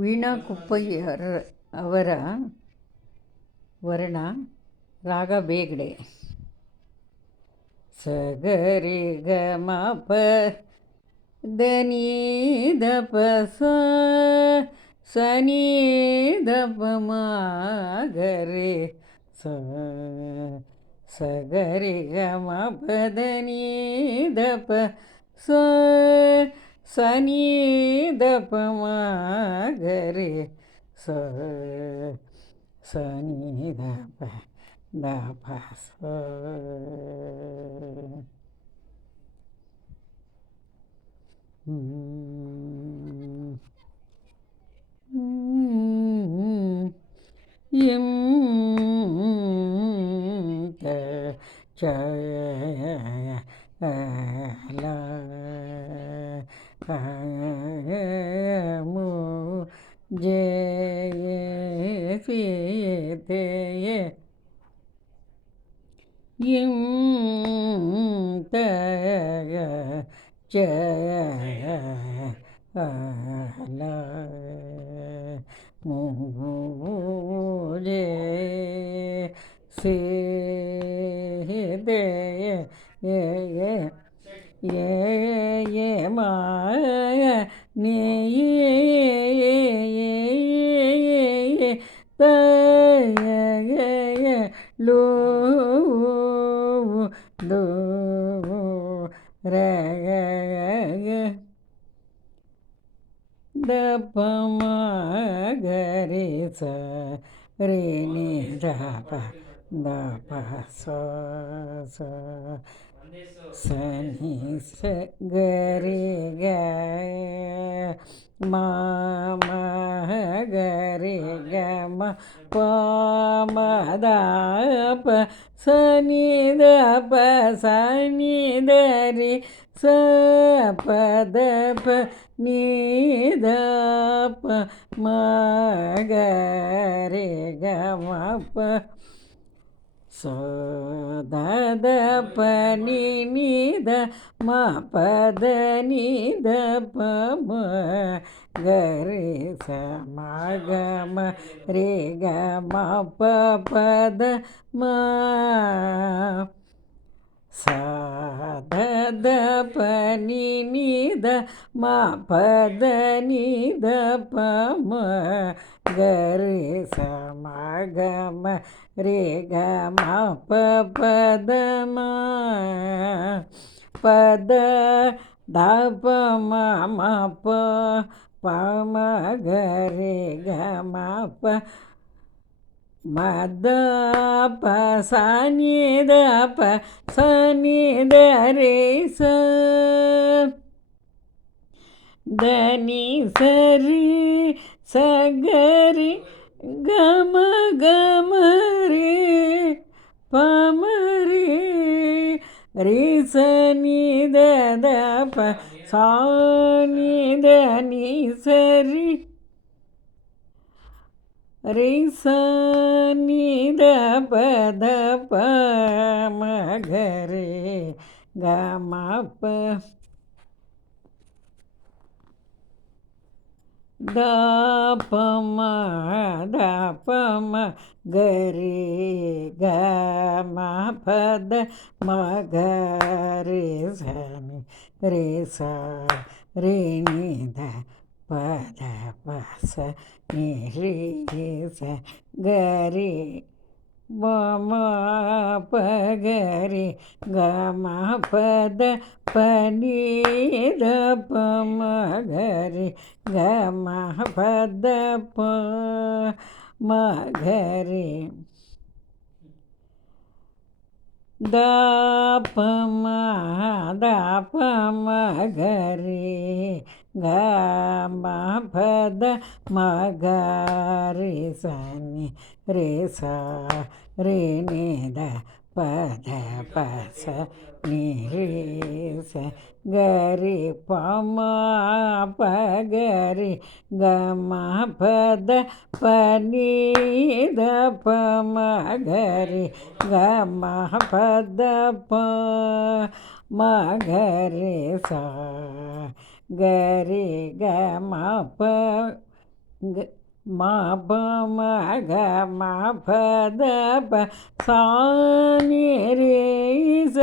ವೀಣಾ ಕುಪ್ಪಯ್ಯರ್ ಅವರ ವರ್ಣ ರಾಗ ಬೇಗಡೆ. ಸಗರಿ ಗ ಮ ಪ ದ ನೀ ದ ಪ ಸ ನೀ ದ ಪ ಮ ಗ ರೇ ಸ. ಸಗರಿ ಗ ಮ ಪ ದ ನೀ ದ ಪ ಸ ನೀ ದ ಪ ಮ ಗ ರೇ ಸ ನೀ ದ ಪ ದ ಪ ಸ. ಜಯ ಸೀತೆಯ ಜಯ ಮೂಜೆ ಸೀತೆಯ ಏ ಮಾಯ ನೀ ಲೋ ದೋ ರೇ ದ ಪ ಮ ಗ ರೇ ಸ ರೇ ನೀ ದ ಪ ದ ಪ ಸ ಸ ನೀ ಸ ಗ ರೇ ಗ ಮ ಮ ಗ ರೇ ಗ ಮ ಪ ಮ ದ ಪ ಸ ನೀ ದ ಪ ಸ ನೀ ದ ರೇ ಸ ಪ ದ ಪ ನೀ ದ ಪ ಮ ಗ ರೇ ಗ ಮ ಪ ಸ ದ ದ ಪ ನೀ ನೀ ದ ಮ ಪ ದ ನೀ ದ ಪ ಮ ಗ ರೇ ಸ ಮ ಗ ಮ ರೇ ಗ ಮ ಪ ಪ ದ ಮ ಸ ದ ದ ಪ ನೀ ನೀ ದ ಮ ಪ ದ ನೀ ದ ಪ ಮ ಗ ರೇ ಸ ಮ ಗ ಮ ರೇ ಗ ಮ ಪ ಪ ದ ಮ ಪ ದ ದ ಪ ಮ ಮ ಪ ಪ ಮ ಗ ರೇ ಗ ಮ ಪ ಮ ದ ಪ ಸ ನೀ ದ ಪ ಸ ನೀ ದ ರೇ ಸ ದ ನೀ ಸ ರೀ ಸ ಗ ರಿ ಗ ಮ ಗ ಮ ರೇ ಪ ಮ ರೇ ರೇ ಸ ನೀ ದ ದ ಪ ಸ ನೀ ದ ನೀ ಸ ರಿ ರೇ ಸ ನೀ ದ ಪ ದ ಪ ಮ ಗ ರೇ ಗ ಮ ಪ ದ ಪ ಮ ದ ಪ ಮ ಗ ರೇ ಗ ಮ ಪ ದ ಮ ಗ ರೇ ಸ ನೀ ರೇ ಸ ರೇ ನೀ ದ ಪ ದ ಪ ಸ ನೀ ರೇ ಸ ಗ ರೇ ಮ ಮ ಪ ಗ ರೇ ಗ ಮ ಪ ದ ಪ ನೀ ದ ಪ ಮ ಗ ರೇ ಗ ಮ ಪ ದ ಪ ಮ ಗ ರೇ ದ ಪ ಮ ದ ಪ ಮ ಗ ರೇ ಗ ಮ ಪ ದ ಮ ಗ ರೇ ಸ ನೀ ರೇ ಸ ರೇ ನೀ ದ ಪ ದ ಪ ಸ ನೀ ರೇ ಸ ಗ ರೇ ಪ ಮ ಪ ಗ ರೇ ಗ ಮ ಪ ದ ಪ ನೀ ದ ಪ ಮ ಗ ರೇ ಗ ಮ ಪ ದ ಪ ಮ ಗ ರೇ ಸ ಗ ರೇ ಗ ಮ ಪ மா ப ம க ம ப த ப சா நீ ரே ச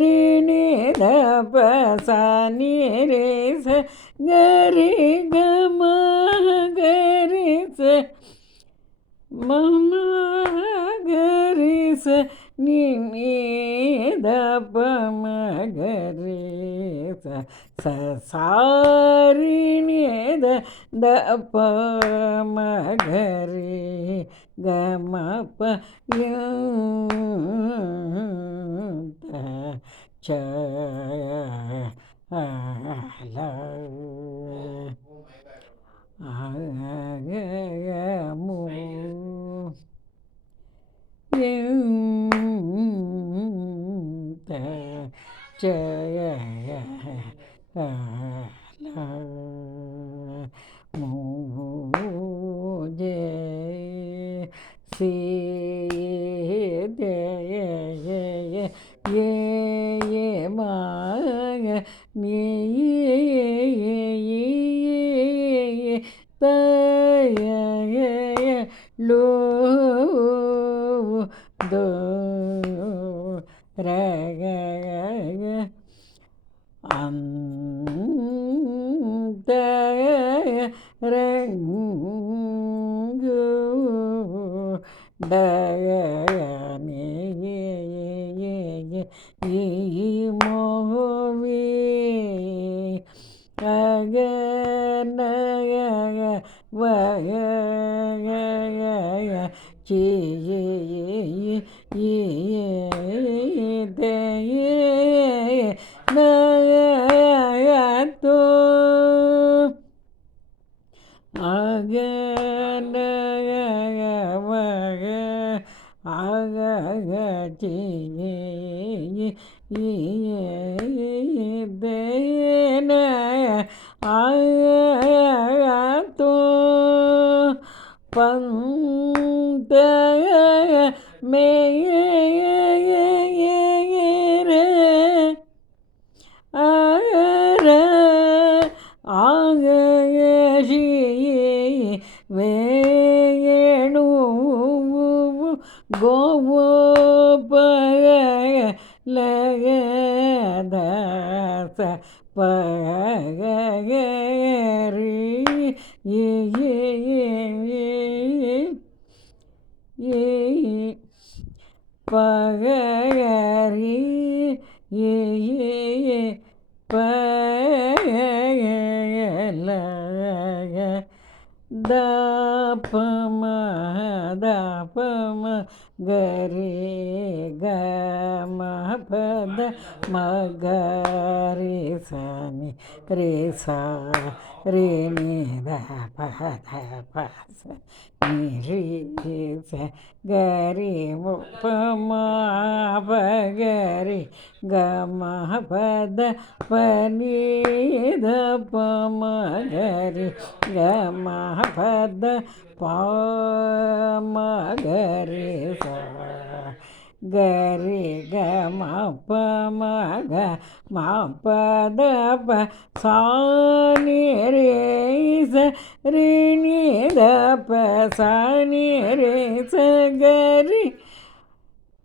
ரே நி த ப சா நீ ரே ச க ரே க ம க ரே ச ம ம க ரே ச நீ நீ த ப ம க ரே ச ச சா ரே நி த த ப ம க ரே க ம ப ய த ச ல மு த ச ல மு ஜே சி த ஏ ம நீ த லோ தோ ர அந்த ரங்கு ட மோவி அக நக வய சி தோ அக நக வக அக சி தேன தோ பந்த மேர ஆகர ஆகி வேணு கோப லகதச பகரி பகரி பல தபம தபம கரி கம பத மகரி சனி ரே சா ரே நி த பத பச நீ ரே ச கரி முப்பம பகரி கம பத பனி த பம கரி கம பத பாம கரி சா கரி கம பம க ம பத ப சா நீ ரே ச ரே நி த ப சா நீ ரே ச கரி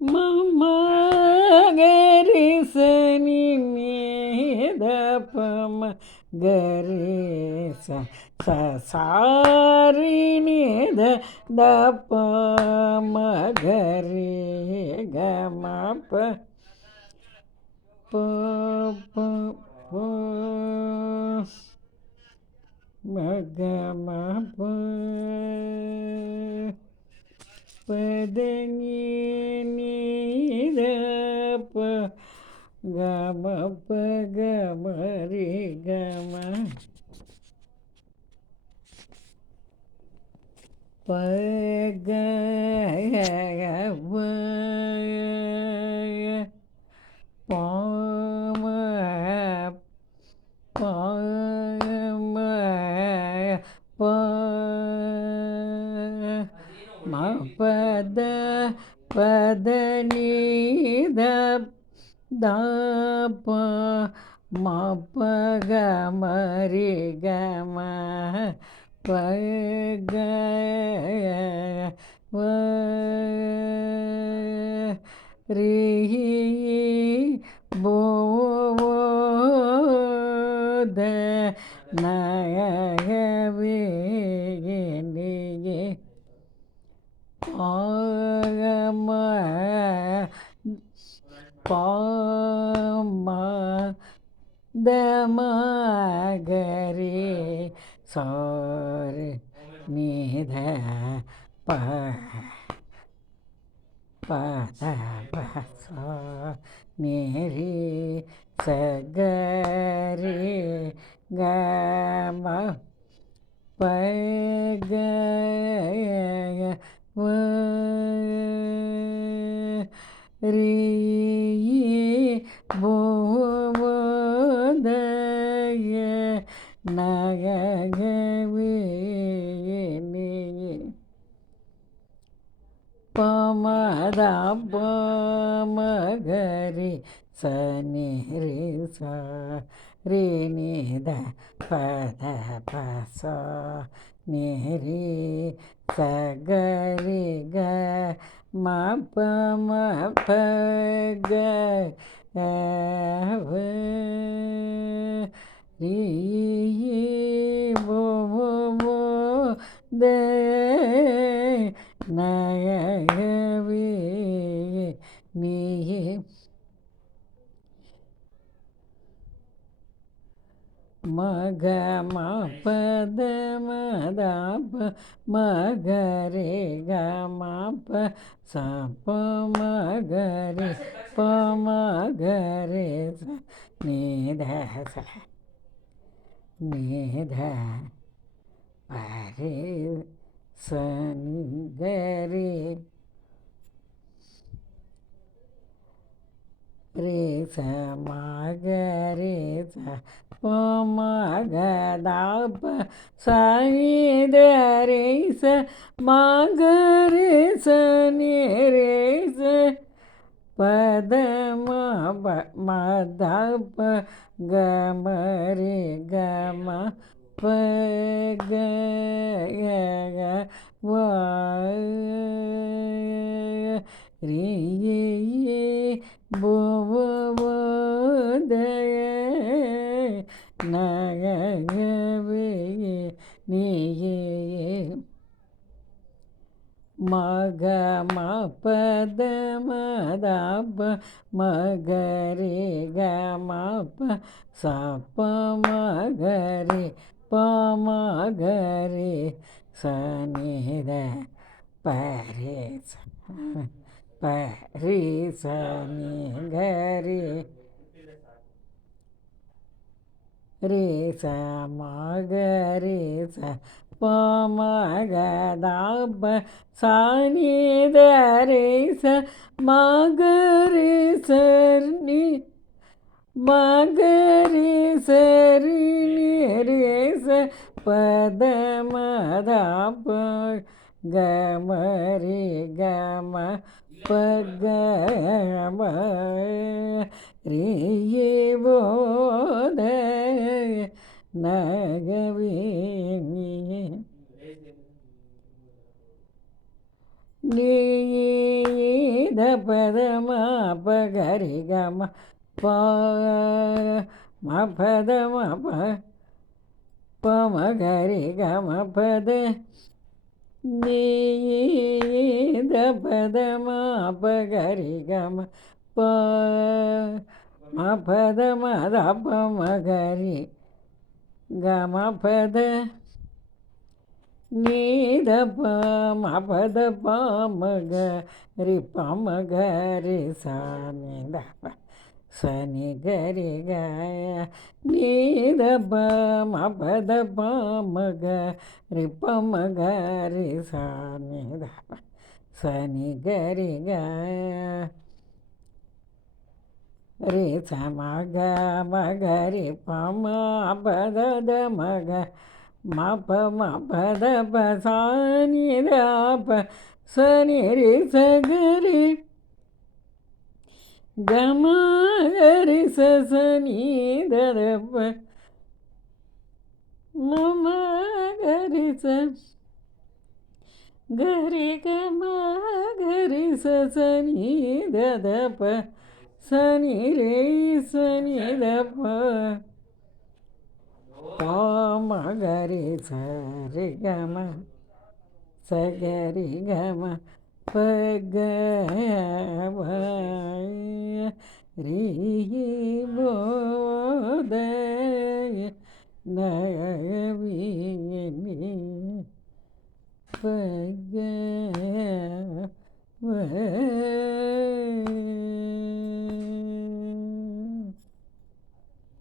மம கரி ச நீ நீ த ப ம கரி ச ச சா ரே நி த த ப ம கரி க ம ப ப ப ப ம க ம ப பத நீ நீ த ப க ம ப க ம ரே க ம ப க வ ப ம ப ம ப ம பத பத நீ த த ப ம ப க ம ரே க ம பக ரீ போத நயவே பாகம பாமா தமகரே சாரி நீத ப பத பச நேரி சகரி கம பக ரீ போதய நயகவே பமத பமகரி சனி ரே சா ரே நித பத பச நேரி சகரி க ம பம பக ரீ போத நயவே நீயே மக ம பத மதப மகரே க ம ப ச ப மகரே ப மகரே ச நித ச நித பரே சனி கரே ரே ச மகரே ச ப மகதப சனி ரே ச மகரே சனி ரே ச பத மதப கமரே கம பக ரீ போதய நயவே நீயே மக ம பத மதப மகரே க ம ப ச ப மகரே ப மகரே ச நித பரே ச பரே ச நி கரே ரே ச மகரே ச ப மகதப சனி ரே ச மகரே சனி மகரே சரி ரே ச பத மதப கமரே கம பக ரீ போத நகவே நீத பத ம பகரி கம ப ம பத ம ப ப மகரி கம பத நீத பத ம பகரி கம ப ம பத மத ப மகரி கம பத நீத ப ம பத ப மகரி ப மகரி ச நித ப சனி கரி க நீத ப ம பத ப மகரி ப மகரி ச நித ப சனி கரி க ரே ச மக மகரி ப ம பத த மக ம ப ம பத ப ச நி த ப சனி ரே ச கரி கம கரி ச ச நி த ப மம கரி ச கரி கம கரி சனி ததப சனி ரே சனி தப பாம கரி சரி கம சகரி கம பக ரீ போதய நவீனி பக